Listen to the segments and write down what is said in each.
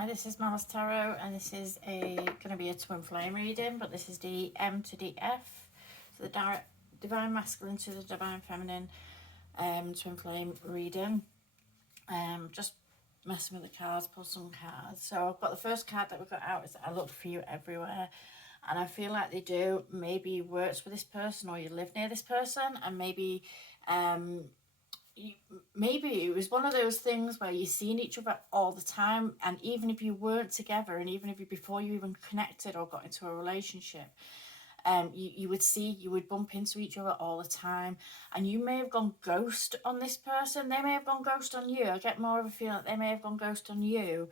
Hi, this is Mama's Tarot, and this is going to be a twin flame reading, but this is the M to the F, so the divine masculine to the divine feminine twin flame reading. Just messing with the cards, pull some cards. So I've got the first card that we got out is I look for you everywhere, and I feel like they do. Maybe you worked with this person or you live near this person, and maybe maybe it was one of those things where you're seeing each other all the time, and even if you weren't together, and even if you before you even connected or got into a relationship, you would bump into each other all the time, and you may have gone ghost on this person. They may have gone ghost on you. I get more of a feeling that they may have gone ghost on you,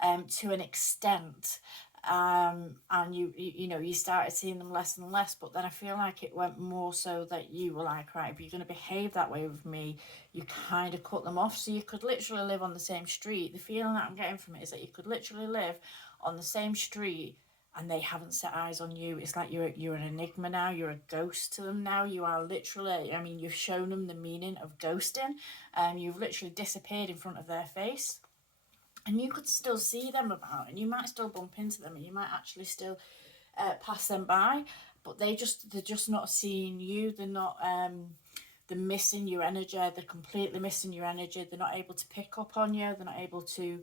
to an extent. And you started seeing them less and less, but then I feel like it went more so that you were like, right, if you're going to behave that way with me, you kind of cut them off. So you could literally live on the same street. The feeling that I'm getting from it is that you could literally live on the same street and they haven't set eyes on you. It's like you're an enigma now. You're a ghost to them now. You are literally, I mean, you've shown them the meaning of ghosting. You've literally disappeared in front of their face. And you could still see them about, and you might still bump into them, and you might actually still pass them by, but they're just not seeing you. They're not they're missing your energy. They're completely missing your energy. They're not able to pick up on you. They're not able to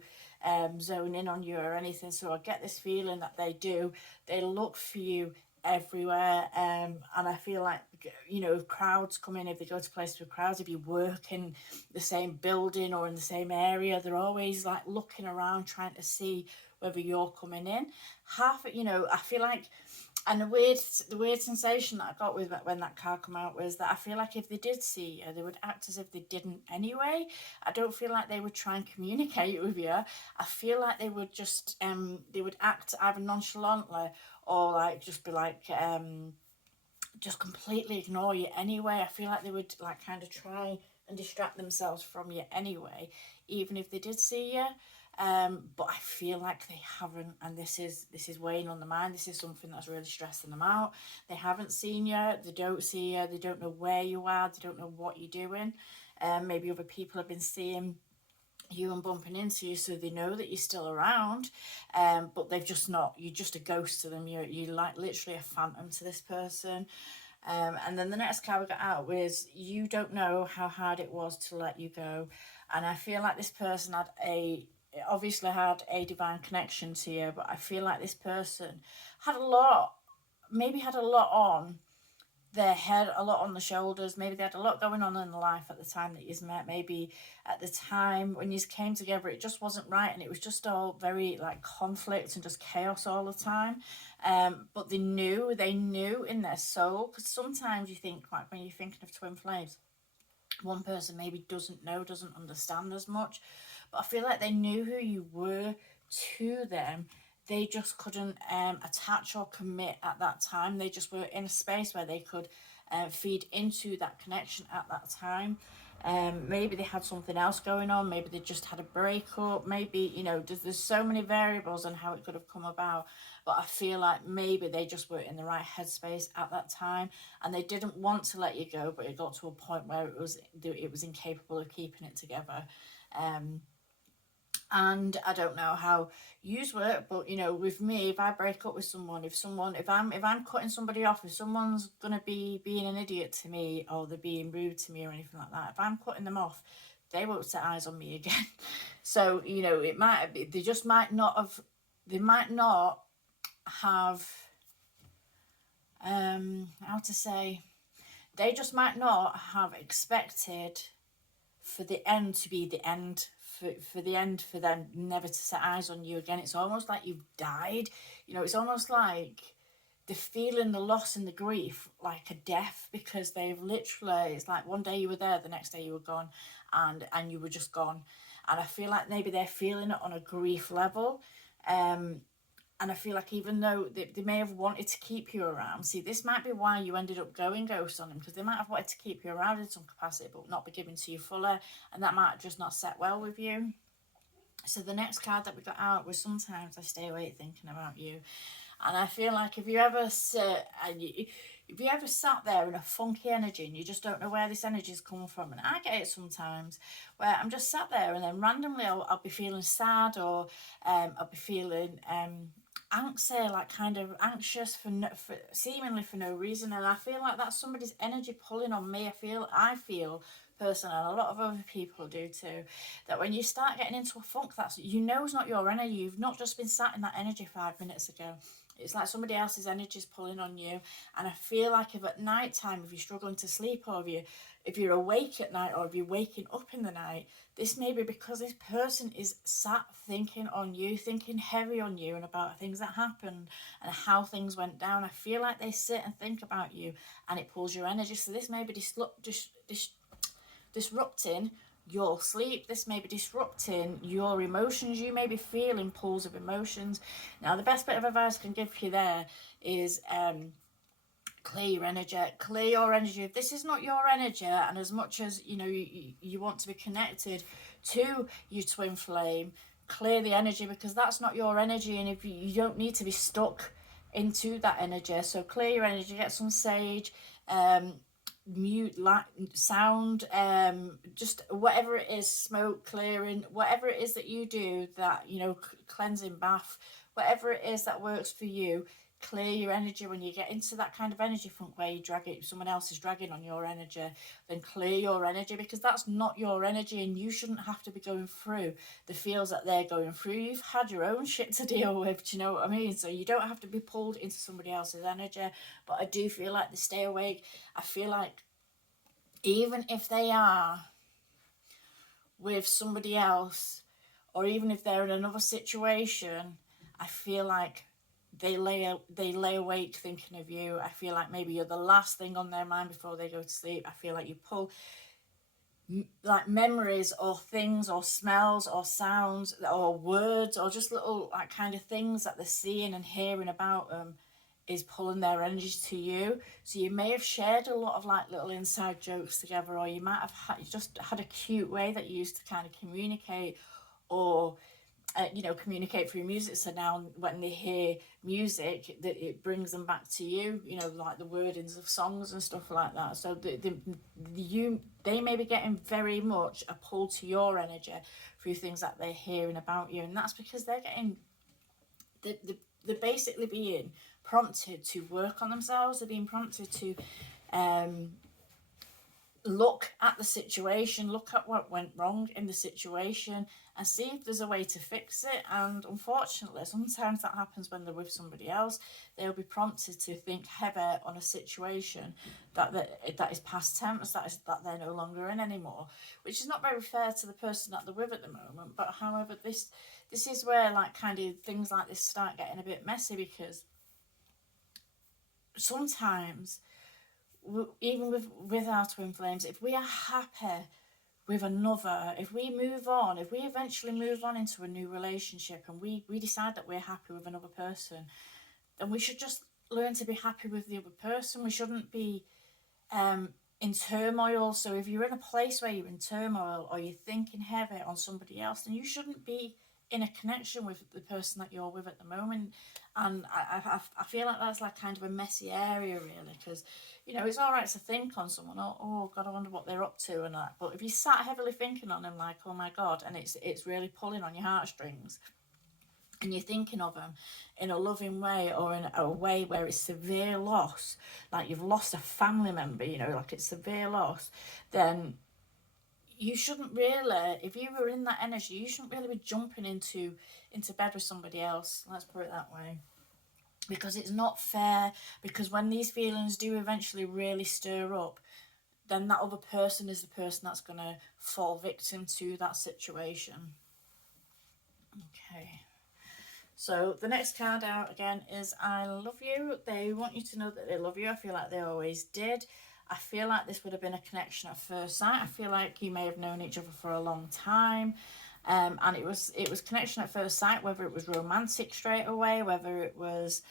zone in on you or anything. So I get this feeling that they do. They look for you everywhere, and I feel like, if crowds come in, if they go to places with crowds, if you work in the same building or in the same area, they're always like looking around trying to see whether you're coming in. I feel like, and the weird sensation that I got with when that card came out was that I feel like if they did see you, they would act as if they didn't anyway. I don't feel like they would try and communicate with you. I feel like they would just they would act either nonchalantly or like just be like just completely ignore you anyway. I feel like they would like kind of try and distract themselves from you anyway, even if they did see you. But I feel like they haven't, and this is weighing on the mind. This is something that's really stressing them out. They haven't seen you, they don't see you, they don't know where you are, they don't know what you're doing. Maybe other people have been seeing you and bumping into you, so they know that you're still around, but they've just not. You're just a ghost to them. You're like literally a phantom to this person. And then the next card we got out was you don't know how hard it was to let you go, and I feel like this person obviously had a divine connection to you, but I feel like this person had a lot on their head, a lot on the shoulders. Maybe they had a lot going on in their life at the time that you met. Maybe at the time when you came together, it just wasn't right, and it was just all very like conflict and just chaos all the time. But they knew in their soul, because sometimes you think, like when you're thinking of twin flames, one person maybe doesn't understand as much, but I feel like they knew who you were to them. They just couldn't attach or commit at that time. They just were in a space where they could feed into that connection at that time. Maybe they had something else going on. Maybe they just had a breakup. Maybe, there's so many variables on how it could have come about. But I feel like maybe they just were in the right headspace at that time, and they didn't want to let you go, but it got to a point where it was incapable of keeping it together. And I don't know how yous work, but with me, if I break up with someone, if I'm cutting somebody off, if someone's gonna be being an idiot to me, or they're being rude to me or anything like that, if I'm cutting them off, they won't set eyes on me again. So it might be they might not have how to say, they just might not have expected for the end to be the end, for the end, for them never to set eyes on you again. It's almost like you've died. It's almost like they're feeling the loss and the grief like a death, because they've literally, it's like one day you were there, the next day you were gone, and you were just gone. And I feel like maybe they're feeling it on a grief level. And I feel like even though they may have wanted to keep you around, see, this might be why you ended up going ghost on them, because they might have wanted to keep you around in some capacity, but not be given to you fully, and that might just not set well with you. So the next card that we got out was sometimes I stay awake thinking about you. And I feel like if you ever sit and If you ever sat there in a funky energy and you just don't know where this energy is coming from, and I get it sometimes, where I'm just sat there and then randomly I'll be feeling sad, or I'll be feeling anxious, like kind of anxious for seemingly for no reason, and I feel like that's somebody's energy pulling on me. I feel personally, and a lot of other people do too, that when you start getting into a funk, that's, you know, it's not your energy. You've not just been sat in that energy 5 minutes ago. It's like somebody else's energy is pulling on you. And I feel like if at night time, if you're struggling to sleep, or if you're awake at night, or if you're waking up in the night, this may be because this person is sat thinking on you, thinking heavy on you, and about things that happened and how things went down. I feel like they sit and think about you, and it pulls your energy. So this may be disrupting your sleep. This may be disrupting your emotions. You may be feeling pulls of emotions. Now, the best bit of advice I can give you there is clear your energy. Clear your energy. If this is not your energy, and as much as you know you want to be connected to your twin flame, clear the energy, because that's not your energy, and if you don't need to be stuck into that energy. So clear your energy. Get some sage, mute, light, sound, just whatever it is, smoke clearing, whatever it is that you do, that, you know, cleansing bath, whatever it is that works for you. Clear your energy. When you get into that kind of energy funk where you drag it, someone else is dragging on your energy, then clear your energy, because that's not your energy, and you shouldn't have to be going through the feels that they're going through. You've had your own shit to deal with, do you know what I mean? So you don't have to be pulled into somebody else's energy. But I do feel like they stay awake. I feel like even if they are with somebody else, or even if they're in another situation, I feel like they lay awake thinking of you. I feel like maybe you're the last thing on their mind before they go to sleep. I feel like you pull like memories, or things, or smells, or sounds, or words, or just little like kind of things that they're seeing and hearing about them, is pulling their energy to you. So you may have shared a lot of like little inside jokes together, or you might have just had a cute way that you used to kind of communicate, or you know, communicate through music. So now when they hear music, that it brings them back to you, you know, like the wordings of songs and stuff like that. So they may be getting very much a pull to your energy through things that they're hearing about you, and that's because they're getting they're basically being prompted to work on themselves. They're being prompted to look at the situation, look at what went wrong in the situation, and see if there's a way to fix it. And unfortunately, sometimes that happens when they're with somebody else. They'll be prompted to think heavy on a situation that is past tense, that they're no longer in anymore, which is not very fair to the person that they're with at the moment. But however, this is where like kind of things like this start getting a bit messy, because sometimes, even with our twin flames, if we are happy with another, if we eventually move on into a new relationship, and we decide that we're happy with another person, then we should just learn to be happy with the other person. We shouldn't be in turmoil. So if you're in a place where you're in turmoil, or you're thinking heavy on somebody else, then you shouldn't be in a connection with the person that you're with at the moment. And I feel like that's like kind of a messy area, really, because, you know, it's all right to think on someone, oh God, I wonder what they're up to and that, but if you sat heavily thinking on them, like, oh my God, and it's really pulling on your heartstrings, and you're thinking of them in a loving way, or in a way where it's severe loss, like you've lost a family member, you know, like it's severe loss, then you shouldn't really, if you were in that energy, you shouldn't really be jumping into bed with somebody else, let's put it that way, because it's not fair. Because when these feelings do eventually really stir up, then that other person is the person that's going to fall victim to that situation. Okay, so the next card out again is I love you. They want you to know that they love you. I feel like they always did. I feel like this would have been a connection at first sight. I feel like you may have known each other for a long time, and it was connection at first sight, whether it was romantic straight away, whether it was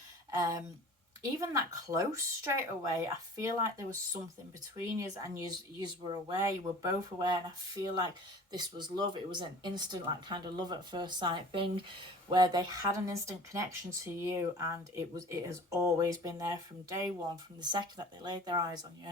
even that close straight away. I feel like there was something between you, and you were aware, you were both aware, and I feel like this was love. It was an instant, like, kind of love at first sight thing, where they had an instant connection to you, and it has always been there from day one, from the second that they laid their eyes on you.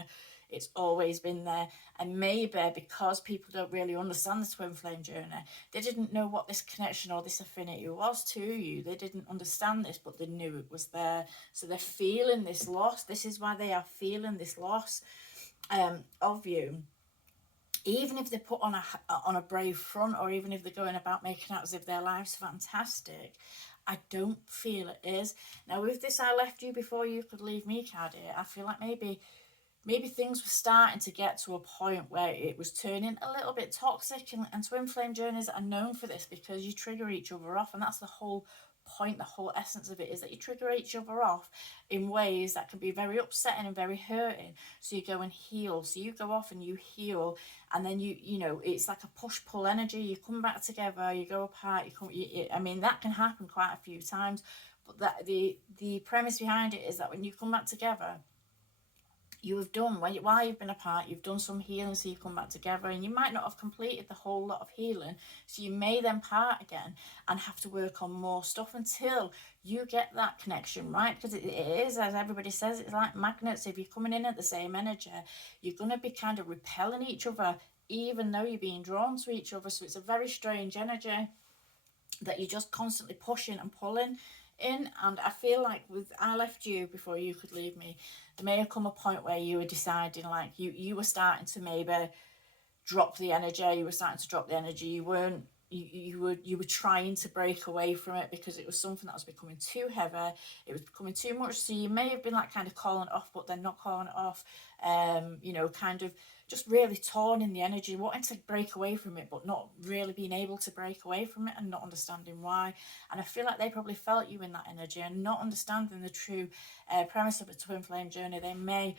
It's always been there. And maybe because people don't really understand the twin flame journey, they didn't know what this connection or this affinity was to you. They didn't understand this, but they knew it was there. So they're feeling this loss. This is why they are feeling this loss of you. Even if they put on a brave front, or even if they're going about making out as if their life's fantastic, I don't feel it is. Now, with this I left you before you could leave me card here, I feel like maybe things were starting to get to a point where it was turning a little bit toxic, and twin flame journeys are known for this, because you trigger each other off, and that's the whole point, the whole essence of it, is that you trigger each other off in ways that can be very upsetting and very hurting. So you go and heal, so you go off and you heal, and then you know, it's like a push-pull energy. You come back together, you go apart, I mean, that can happen quite a few times, but that the premise behind it is that when you come back together, you have done, while you've been apart, you've done some healing, so you come back together, and you might not have completed the whole lot of healing, so you may then part again and have to work on more stuff until you get that connection right, because it is, as everybody says, it's like magnets. If you're coming in at the same energy, you're going to be kind of repelling each other, even though you're being drawn to each other. So it's a very strange energy that you're just constantly pushing and pulling in. And I feel like with I left you before you could leave me, there may have come a point where you were deciding, like, you were starting to maybe drop the energy. You weren't, you were trying to break away from it, because it was something that was becoming too heavy, it was becoming too much. So you may have been like kind of calling it off, but then not calling it off, you know, kind of just really torn in the energy, wanting to break away from it, but not really being able to break away from it, and not understanding why. And I feel like they probably felt you in that energy, and not understanding the true premise of a twin flame journey. They may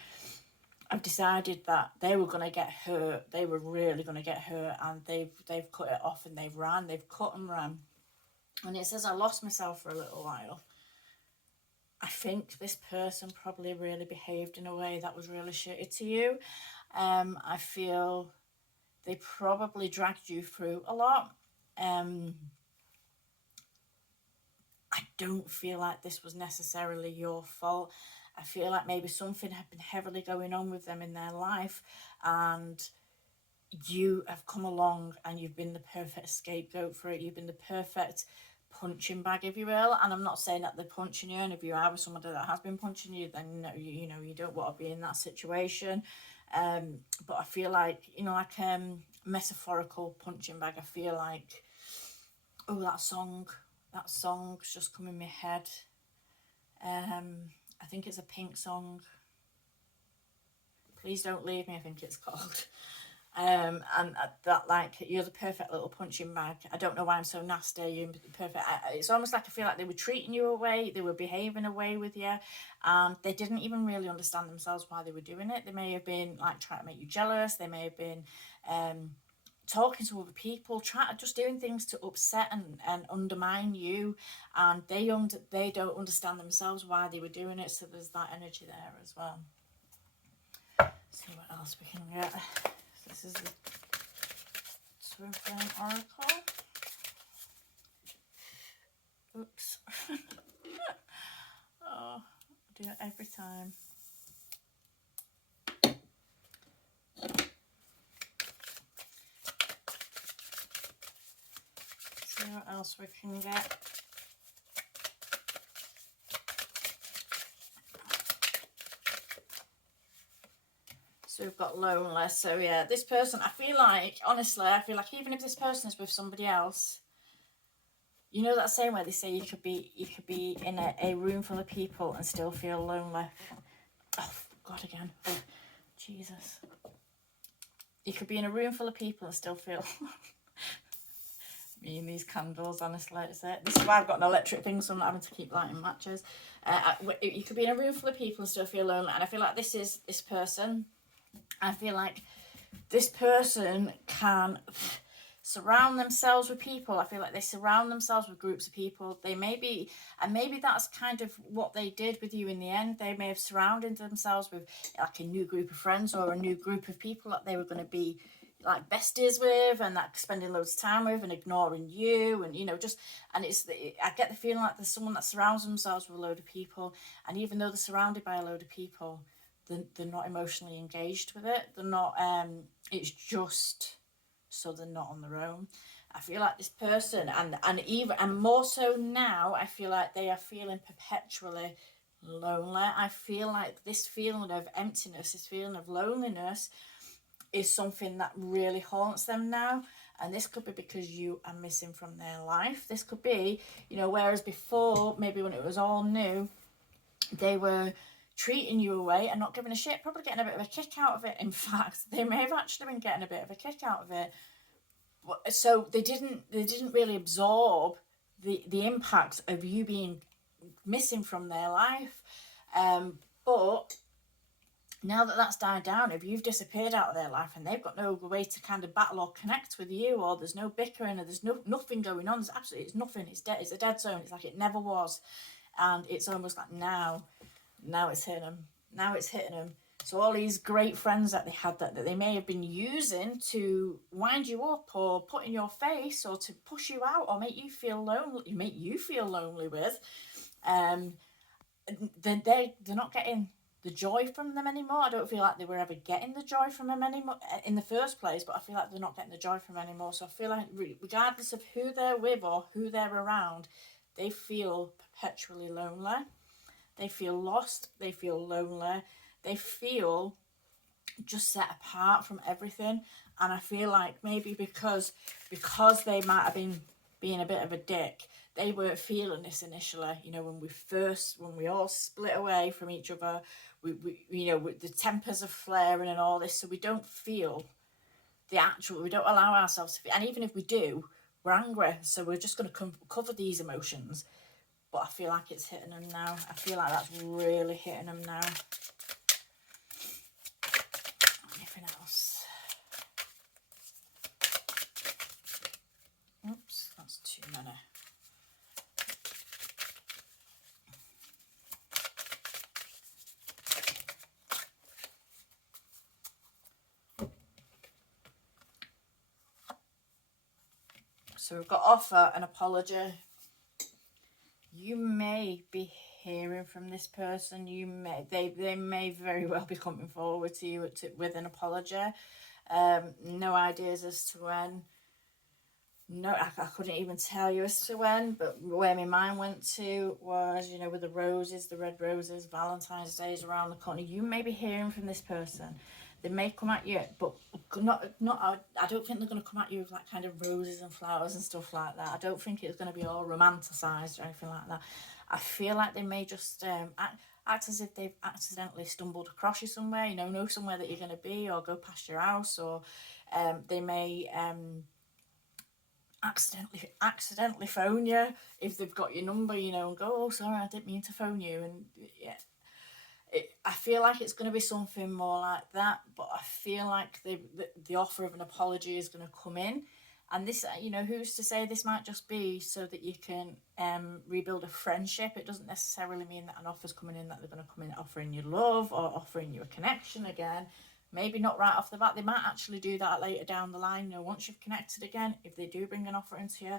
have decided that they were going to get hurt. They were really going to get hurt, and they've cut it off, and they've cut and ran. And it says, I lost myself for a little while. I think this person probably really behaved in a way that was really shitty to you. I feel they probably dragged you through a lot. I don't feel like this was necessarily your fault. I feel like maybe something had been heavily going on with them in their life, and you have come along and you've been the perfect scapegoat for it. You've been the perfect punching bag, if you will. And I'm not saying that they're punching you, and if you are with somebody that has been punching you, then no, you know, you don't want to be in that situation. But I feel like, you know, like metaphorical punching bag. I feel like, oh, that song's just come in my head. I think it's a Pink song. Please Don't Leave Me, I think it's called. And that, like, you're the perfect little punching bag. I don't know why I'm so nasty. You're perfect. It's almost like I feel like they were treating you away. They were behaving away with you, and they didn't even really understand themselves why they were doing it. They may have been like trying to make you jealous. They may have been talking to other people, just doing things to upset and undermine you, and they don't understand themselves why they were doing it. So there's that energy there as well. Let's see what else we can get. This is the Twin Flame Oracle. Oops. Oh, I do it every time. See what else we can get. So we've got lonely. So yeah, this person, I feel like, honestly, even if this person is with somebody else, you know that saying where they say you could be in a room full of people and still feel lonely. Oh God, again. Oh, Jesus. You could be in a room full of people and still feel me and these candles, honestly. This is why I've got an electric thing, so I'm not having to keep lighting matches. You could be in a room full of people and still feel lonely, and I feel like this is this person. I feel like this person can surround themselves with people. I feel like they surround themselves with groups of people. Maybe that's kind of what they did with you in the end. They may have surrounded themselves with like a new group of friends or a new group of people that they were going to be, like besties with, and that spending loads of time with, and ignoring you, and just, and I get the feeling like there's someone that surrounds themselves with a load of people, and even though they're surrounded by a load of people, they're not emotionally engaged with it. They're not. It's just so they're not on their own. I feel like this person, and more so now, I feel like they are feeling perpetually lonely. I feel like this feeling of emptiness, this feeling of loneliness, is something that really haunts them now. And this could be because you are missing from their life. This could be, whereas before, maybe when it was all new, they were treating you away and not giving a shit, probably getting a bit of a kick out of it. In fact, they may have actually been getting a bit of a kick out of it. So they didn't really absorb the impact of you being missing from their life. But now that that's died down, if you've disappeared out of their life and they've got no way to kind of battle or connect with you, or there's no bickering, or there's nothing going on, it's nothing, it's dead, it's a dead zone, it's like it never was. And it's almost like now it's hitting them. So all these great friends that they had, that they may have been using to wind you up or put in your face or to push you out or make you feel lonely with, then they're not getting the joy from them anymore. I don't feel like they were ever getting the joy from them anymore in the first place, but I feel like they're not getting the joy from them anymore. So I feel like regardless of who they're with or who they're around, they feel perpetually lonely. They feel lost. They feel lonely. They feel just set apart from everything. And I feel like maybe because they might have been being a bit of a dick, they weren't feeling this initially. When we all split away from each other, we the tempers are flaring and all this, so we don't feel we don't allow ourselves to feel, and even if we do, we're angry, so we're just going to cover these emotions. But I feel like it's hitting them now. I feel like that's really hitting them now. Anything else? Oops, that's too many. So we've got offer and apology. You may be hearing from this person. They may very well be coming forward to you with an apology. No ideas as to when. No, I couldn't even tell you as to when, but where my mind went to was, with the roses, the red roses, Valentine's Day is around the corner. You may be hearing from this person. They may come at you, but not. I don't think they're going to come at you with like kind of roses and flowers and stuff like that. I don't think it's going to be all romanticised or anything like that. I feel like they may just act as if they've accidentally stumbled across you somewhere. Know somewhere that you're going to be, or go past your house, or they may accidentally phone you if they've got your number, and go, oh sorry, I didn't mean to phone you. And yeah, I feel like it's going to be something more like that, but I feel like the offer of an apology is going to come in. And this, who's to say this might just be so that you can rebuild a friendship. It doesn't necessarily mean that an offer's coming in, that they're going to come in offering you love or offering you a connection again. Maybe not right off the bat. They might actually do that later down the line, once you've connected again, if they do bring an offer into you.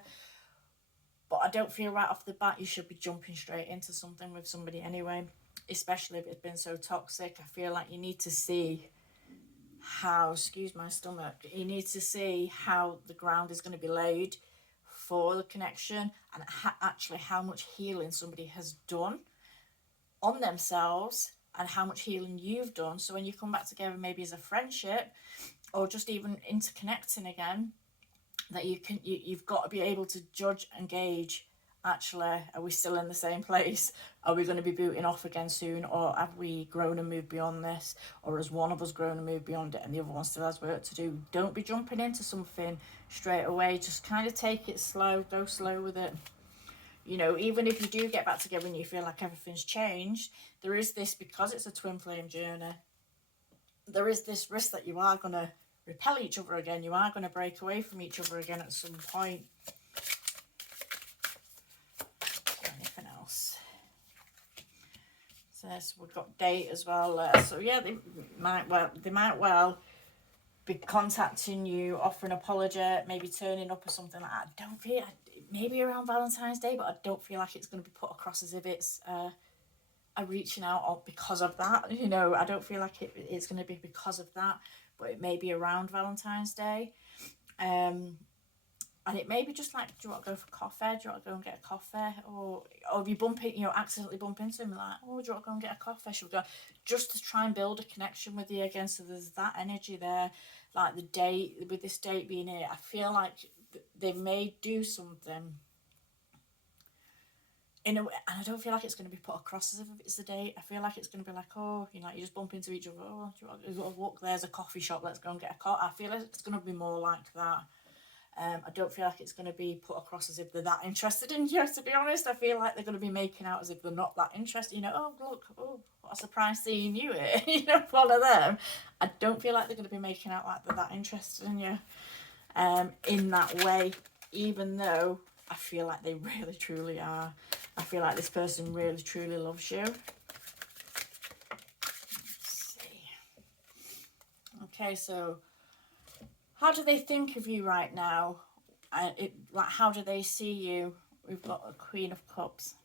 But I don't feel right off the bat you should be jumping straight into something with somebody anyway, especially if it's been so toxic. I feel like you need to see how, excuse my stomach, you need to see how the ground is going to be laid for the connection, and actually how much healing somebody has done on themselves and how much healing you've done. So when you come back together, maybe as a friendship or just even interconnecting again, that you've got to be able to judge and gauge, actually, are we still in the same place? Are we going to be booting off again soon? Or have we grown and moved beyond this? Or has one of us grown and moved beyond it and the other one still has work to do? Don't be jumping into something straight away. Just kind of take it slow, go slow with it. Even if you do get back together and you feel like everything's changed, there is this, because it's a twin flame journey, there is this risk that you are going to repel each other again. You are going to break away from each other again at some point. Anything else? So we've got date as well. So yeah, they might well be contacting you, offering an apology, maybe turning up or something like that. I don't feel, maybe around Valentine's Day, but I don't feel like it's going to be put across as if it's a reaching out because of that. You know, I don't feel like it's going to be because of that, but it may be around Valentine's Day. And it may be just like, do you want to go for coffee? Do you want to go and get a coffee? Or if you accidentally bump into him, like, oh, do you want to go and get a coffee? Should we go? Just to try and build a connection with you again. So there's that energy there. Like the date, with this date being here, I feel like they may do something in a way, and I don't feel like it's going to be put across as if it's the date. I feel like it's going to be like, oh, you know, you just bump into each other. Oh, do you want to walk? There's a coffee shop. Let's go and get a coffee. I feel like it's going to be more like that. I don't feel like it's going to be put across as if they're that interested in you, to be honest. I feel like they're going to be making out as if they're not that interested. You know, oh, look, oh, what a surprise seeing you here. You know, one of them. I don't feel like they're going to be making out like they're that interested in you in that way, even though I feel like they really, truly are. I feel like this person really, truly loves you. Let's see. Okay, so how do they think of you right now? Like, how do they see you? We've got a Queen of Cups.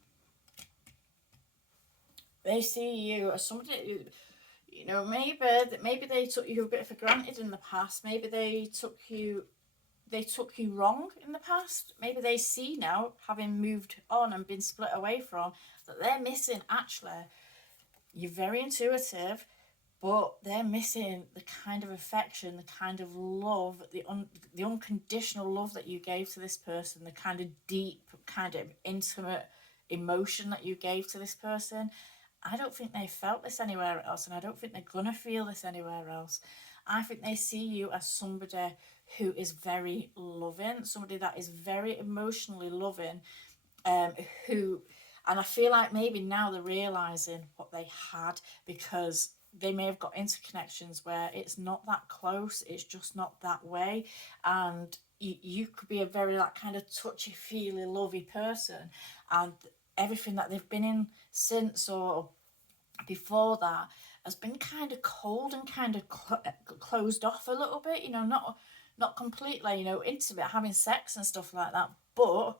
They see you as somebody, you know, maybe they took you a bit for granted in the past. Maybe they took you wrong in the past. Maybe they see now, having moved on and been split away from, that they're missing, actually, you're very intuitive, but they're missing the kind of affection, the kind of love, the unconditional love that you gave to this person, the kind of deep, kind of intimate emotion that you gave to this person. I don't think they felt this anywhere else, and I don't think they're going to feel this anywhere else. I think they see you as somebody who is very loving, somebody that is very emotionally loving, and I feel like maybe now they're realising what they had, because they may have got into connections where it's not that close, it's just not that way, and you could be a very like kind of touchy-feely, lovey person, and everything that they've been in since or before that has been kind of cold and kind of closed off a little bit, you know, not completely, you know, intimate, having sex and stuff like that, but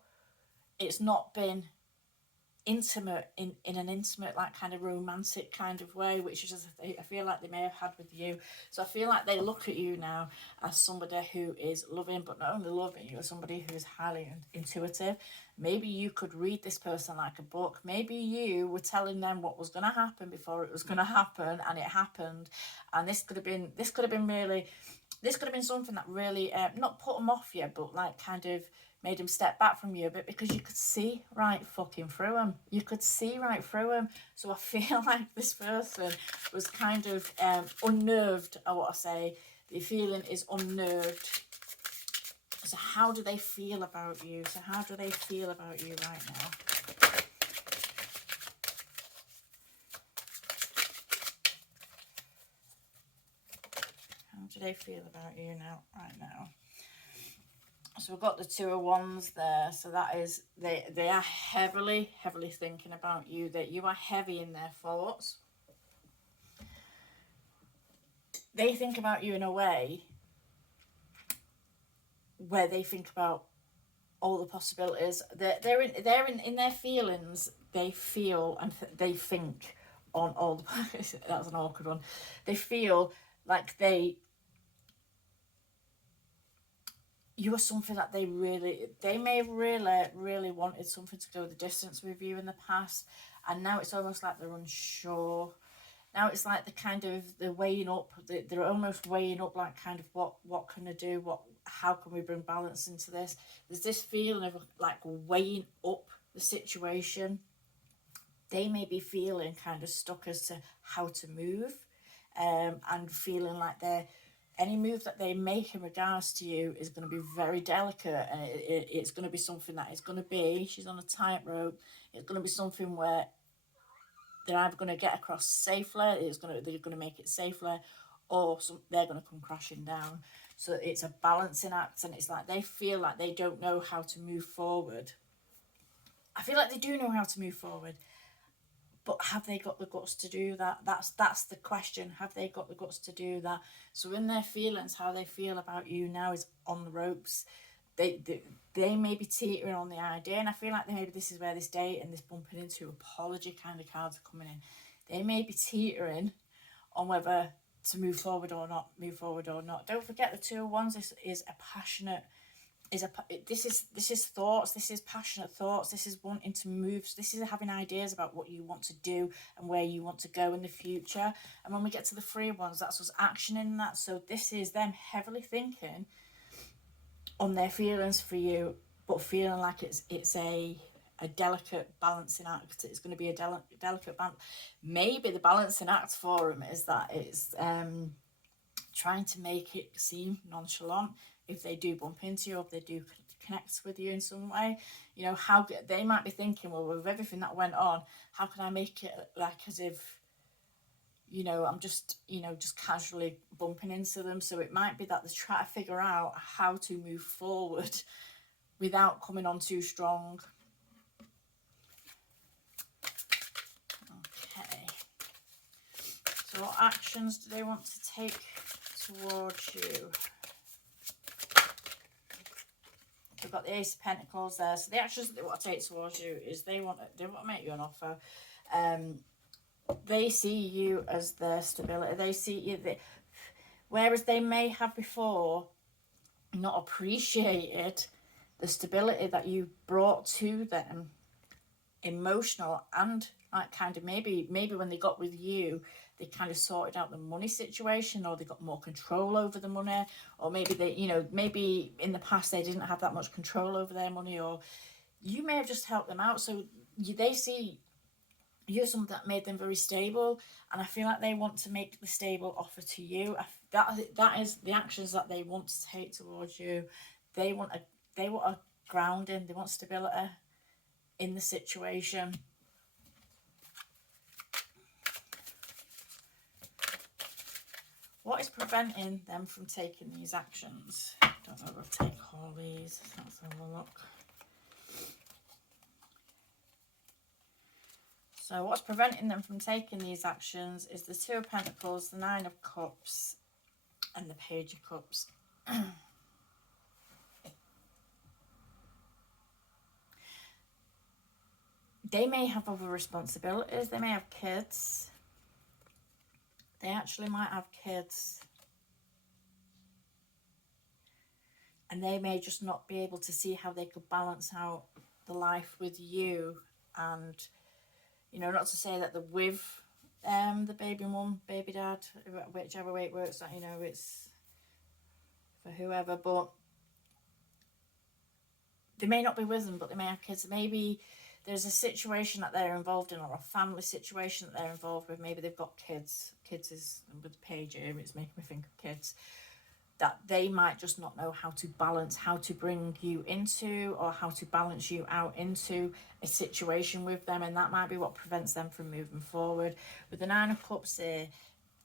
it's not been intimate in an intimate, like kind of romantic kind of way, which is I feel like they may have had with you. So I feel like they look at you now as somebody who is loving, but not only loving you, as somebody who is highly intuitive. Maybe you could read this person like a book. Maybe you were telling them what was going to happen before it was going to happen, and it happened. And this could have been something that really not put them off you, but like kind of made him step back from you a bit, because you could see right fucking through him. You could see right through him. So I feel like this person was kind of unnerved, I want to say. The feeling is unnerved. So how do they feel about you? So how do they feel about you right now? How do they feel about you now, right now? So we've got the Two of Wands there. So that is, they are heavily thinking about you. That you are heavy in their thoughts. They think about you in a way where they think about all the possibilities. They're in their feelings. They feel and they think on all the. That's an awkward one. They feel like you are something that they may have really wanted something to go the distance with you in the past, and now it's almost like they're unsure. Now it's like they're weighing up. They're almost weighing up, like kind of what can I do? How can we bring balance into this? There's this feeling of like weighing up the situation. They may be feeling kind of stuck as to how to move, and feeling like any move that they make in regards to you is going to be very delicate, and it's going to be something that is going to be, she's on a tightrope, it's going to be something where they're either going to get across safely, they're going to make it safely, or they're going to come crashing down. So it's a balancing act, and it's like they feel like they don't know how to move forward. I feel like they do know how to move forward, But have they got the guts to do that? That's the question. Have they got the guts to do that? So in their feelings, how they feel about you now is on the ropes. They may be teetering on the idea, and I feel like maybe this is where this date and this bumping into apology kind of cards are coming in. They may be teetering on whether to move forward or not. Don't forget the 2 of Wands is a passionate, this is thoughts, this is passionate thoughts, this is wanting to move, this is having ideas about what you want to do and where you want to go in the future. And when we get to the 3 of Wands, that's us action in that. So this is them heavily thinking on their feelings for you, but feeling like it's a delicate balancing act. It's going to be a delicate balance. Maybe the balancing act for them is that it's trying to make it seem nonchalant if they do bump into you, or if they do connect with you in some way. You know, how they might be thinking, well, with everything that went on, how can I make it like as if, you know, I'm just, you know, just casually bumping into them. So it might be that they're trying to figure out how to move forward without coming on too strong. Okay. So what actions do they want to take towards you? We've got the Ace of Pentacles there. So the actions that they want to take towards you is they want to make you an offer. They see you as their stability. They see you, whereas they may have before not appreciated the stability that you brought to them, emotional and like kind of maybe when they got with you, they kind of sorted out the money situation, or they got more control over the money, or maybe they, you know, maybe in the past they didn't have that much control over their money, or you may have just helped them out. So they see you're something that made them very stable, and I feel like they want to make the stable offer to you. That is the actions that they want to take towards you. They want a grounding. They want stability in the situation. What is preventing them from taking these actions? Don't know if I'll take all these. Let's have a look. So what's preventing them from taking these actions is the 2 of Pentacles, the 9 of Cups, and the Page of Cups. They may have other responsibilities. They may have kids. They actually might have kids. And they may just not be able to see how they could balance out the life with you. And, you know, not to say that they're with the baby mum, baby dad, whichever way it works, that, you know, it's for whoever, but they may not be with them, but they may have kids. Maybe there's a situation that they're involved in, or a family situation that they're involved with. Maybe they've got kids. Kids is, with the page here, it's making me think of kids. That they might just not know how to balance, how to bring you into, or how to balance you out into a situation with them. And that might be what prevents them from moving forward. With the 9 of Cups here,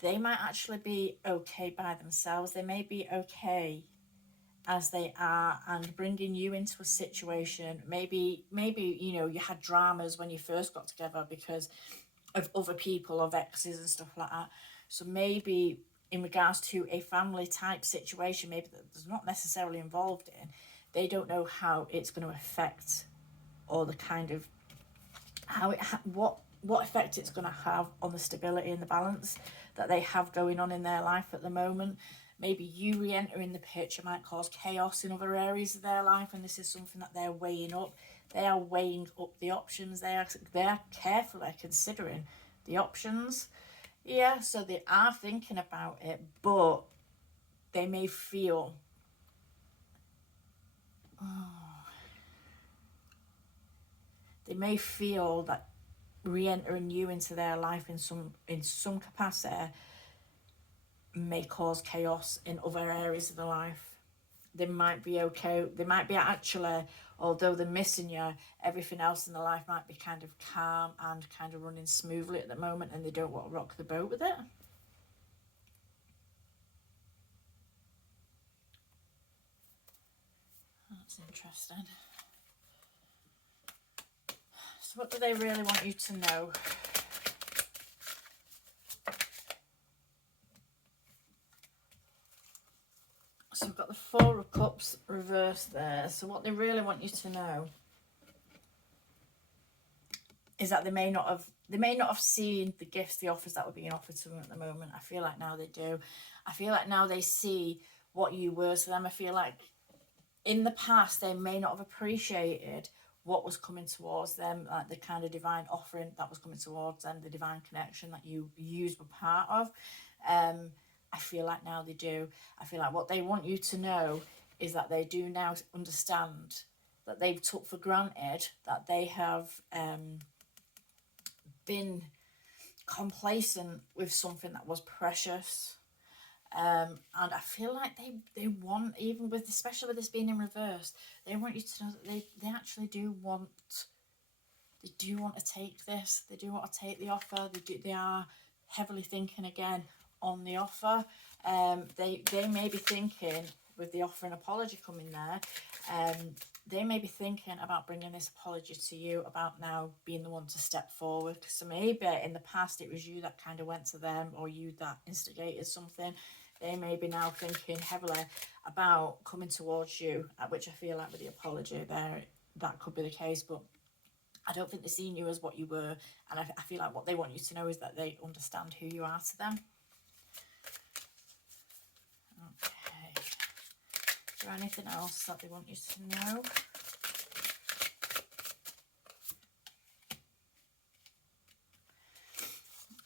they might actually be okay by themselves. They may be okay as they are, and bringing you into a situation, maybe you know, you had dramas when you first got together because of other people, of exes and stuff like that. So maybe in regards to a family type situation, maybe that there's not necessarily involved in, they don't know how it's going to affect, or the kind of how it what effect it's going to have on the stability and the balance that they have going on in their life at the moment. Maybe you re-entering the picture might cause chaos in other areas of their life, and this is something that they're weighing up. They are weighing up the options. They are carefully considering the options. Yeah, so they are thinking about it, but they may feel, that re-entering you into their life in some capacity may cause chaos in other areas of their life. They might be okay. They might be actually, although they're missing you, everything else in their life might be kind of calm and kind of running smoothly at the moment, and they don't want to rock the boat with it. That's interesting. So what do they really want you to know? reverse there. So what they really want you to know is that they may not have seen the gifts, the offers that were being offered to them at the moment. I feel like now they do. I feel like now they see what you were to them. I feel like in the past they may not have appreciated what was coming towards them, like the kind of divine offering that was coming towards them, the divine connection that you were part of. I feel like now they do. I feel like what they want you to know is that they do now understand that they've took for granted that they have been complacent with something that was precious. And I feel like they want, even with, especially with this being in reverse, they want you to know that they actually do want, they do want to take this, they do want to take the offer, they are heavily thinking again on the offer. They may be thinking, with the offer and apology coming there, they may be thinking about bringing this apology to you, about now being the one to step forward. So maybe in the past it was you that kind of went to them, or you that instigated something. They may be now thinking heavily about coming towards you, which I feel like with the apology there, that could be the case. But I don't think they're seeing you as what you were. And I feel like what they want you to know is that they understand who you are to them. Okay. Is there anything else that they want you to know?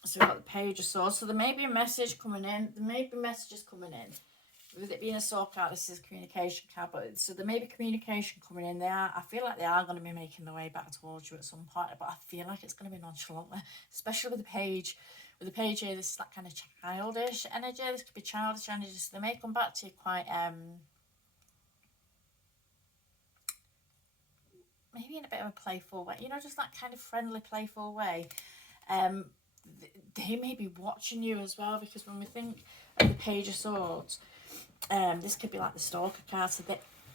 So we've got the Page of Swords. So there may be a message coming in. There may be messages coming in. With it being a sword card, this is a communication card. But so there may be communication coming in. I feel like they are going to be making their way back towards you at some point. But I feel like it's going to be nonchalantly, especially with the page. With the page here, this is that kind of childish energy. This could be childish energy. So they may come back to you quite maybe in a bit of a playful way, you know, just that kind of friendly, playful way. They may be watching you as well, because when we think of the Page of Swords, this could be like the Stalker card, so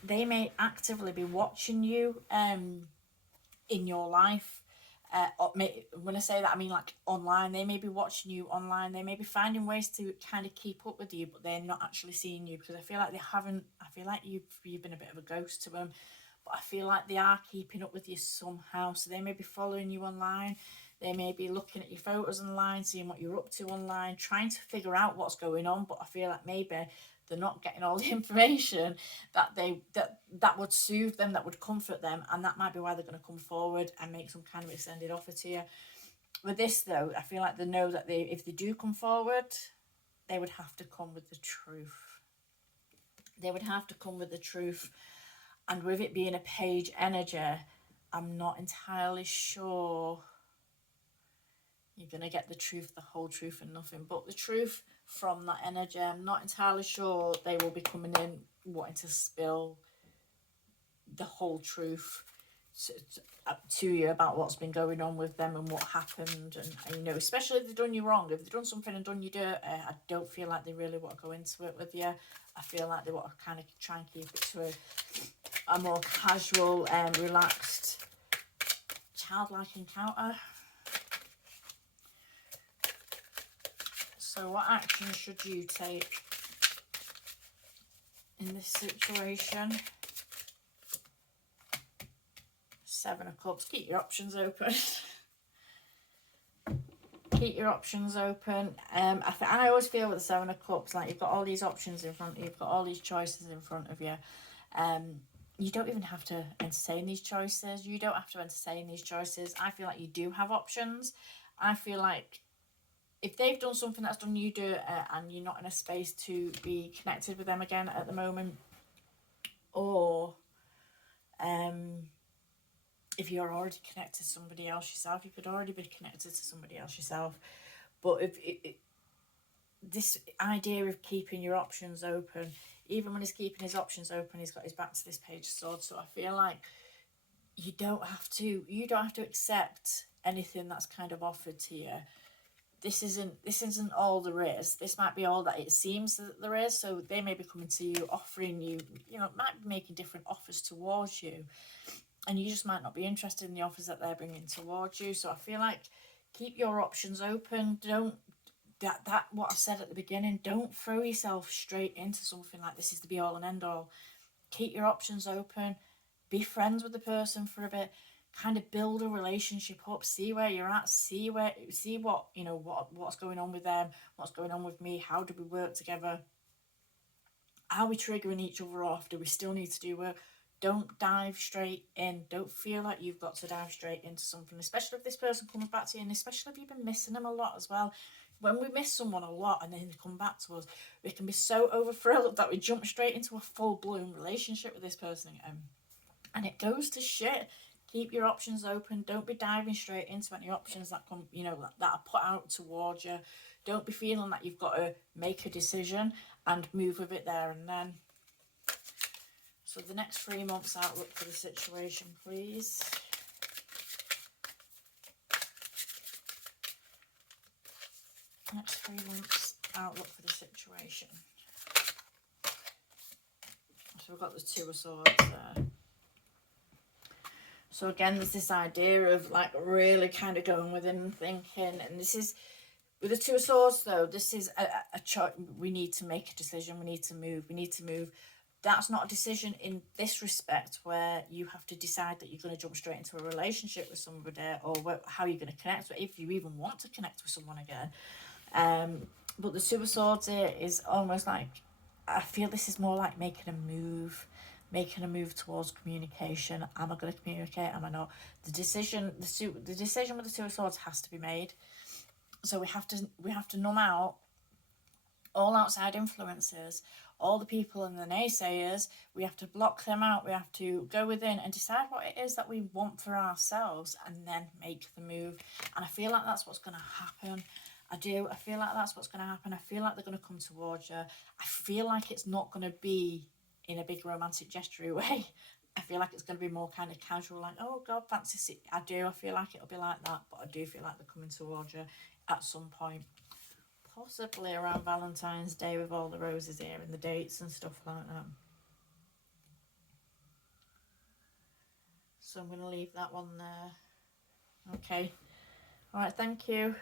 they may actively be watching you in your life. When I say that, I mean like online. They may be watching you online. They may be finding ways to kind of keep up with you, but they're not actually seeing you, because I feel like they haven't. I feel like you've been a bit of a ghost to them, but I feel like they are keeping up with you somehow. So they may be following you online. They may be looking at your photos online, seeing what you're up to online, trying to figure out what's going on. But I feel like maybe they're not getting all the information that would soothe them, that would comfort them, and that might be why they're going to come forward and make some kind of extended offer to you. With this though, I feel like they know that if they do come forward, they would have to come with the truth. They would have to come with the truth. And with it being a page energy, I'm not entirely sure you're going to get the truth, the whole truth, and nothing but the truth from that energy. I'm not entirely sure they will be coming in wanting to spill the whole truth to you about what's been going on with them and what happened. And you know, especially if they've done you wrong, if they've done something and done you dirt, I don't feel like they really want to go into it with you. I feel like they want to kind of try and keep it to a more casual and relaxed, childlike encounter. So what action should you take in this situation? Seven of Cups. Keep your options open. Keep your options open. I always feel with the Seven of Cups, like you've got all these options in front of you, you've got all these choices in front of you. You don't even have to entertain these choices. You don't have to entertain these choices. I feel like you do have options. I feel like if they've done something that's done you dirt, and you're not in a space to be connected with them again at the moment, or if you're already connected to somebody else yourself, you could already be connected to somebody else yourself. But if this idea of keeping your options open, even when he's keeping his options open, he's got his back to this Page of Swords. So I feel like you don't have to accept anything that's kind of offered to you. This isn't all there is. This might be all that it seems that there is. So they may be coming to you, offering you, you know, might be making different offers towards you, and you just might not be interested in the offers that they're bringing towards you. So I feel like keep your options open. Don't what I said at the beginning. Don't throw yourself straight into something like this is the be all and end all. keep your options open, be friends with the person for a bit, kind of build a relationship up, see where you're at, see what, you know, what's going on with them, what's going on with me, how do we work together, are we triggering each other off, do we still need to do work. Don't dive straight in. Don't feel like you've got to dive straight into something, especially if this person comes back to you, and especially if you've been missing them a lot as well. When we miss someone a lot and then they come back to us, we can be so overthrilled that we jump straight into a full-blown relationship with this person again. And it goes to shit. Keep your options open. Don't be diving straight into any options that come, you know, that are put out towards you. Don't be feeling that you've got to make a decision and move with it there and then. So the next 3 months outlook for the situation, please. Next 3 months outlook for the situation. So we've got the Two of Swords there. So again, there's this idea of like really kind of going within and thinking, and this is, with the Two of Swords though, this is a choice. We need to make a decision, we need to move. That's not a decision in this respect where you have to decide that you're going to jump straight into a relationship with somebody, or how you're going to connect, if you even want to connect with someone again. But the Two of Swords here is almost like, I feel this is more like making a move towards communication. Am I going to communicate? Am I not? The decision with the Two of Swords has to be made. So we have to numb out all outside influences, all the people and the naysayers. We have to block them out. We have to go within and decide what it is that we want for ourselves, and then make the move. And I feel like that's what's going to happen. I feel like that's what's going to happen. I feel like they're going to come towards you. I feel like it's not going to be in a big romantic gestury way. I feel like it's going to be more kind of casual, like, oh God, fancy. I feel like it'll be like that, but I do feel like they're coming towards you at some point. Possibly around Valentine's Day with all the roses here and the dates and stuff like that. So I'm going to leave that one there. Okay. All right, thank you.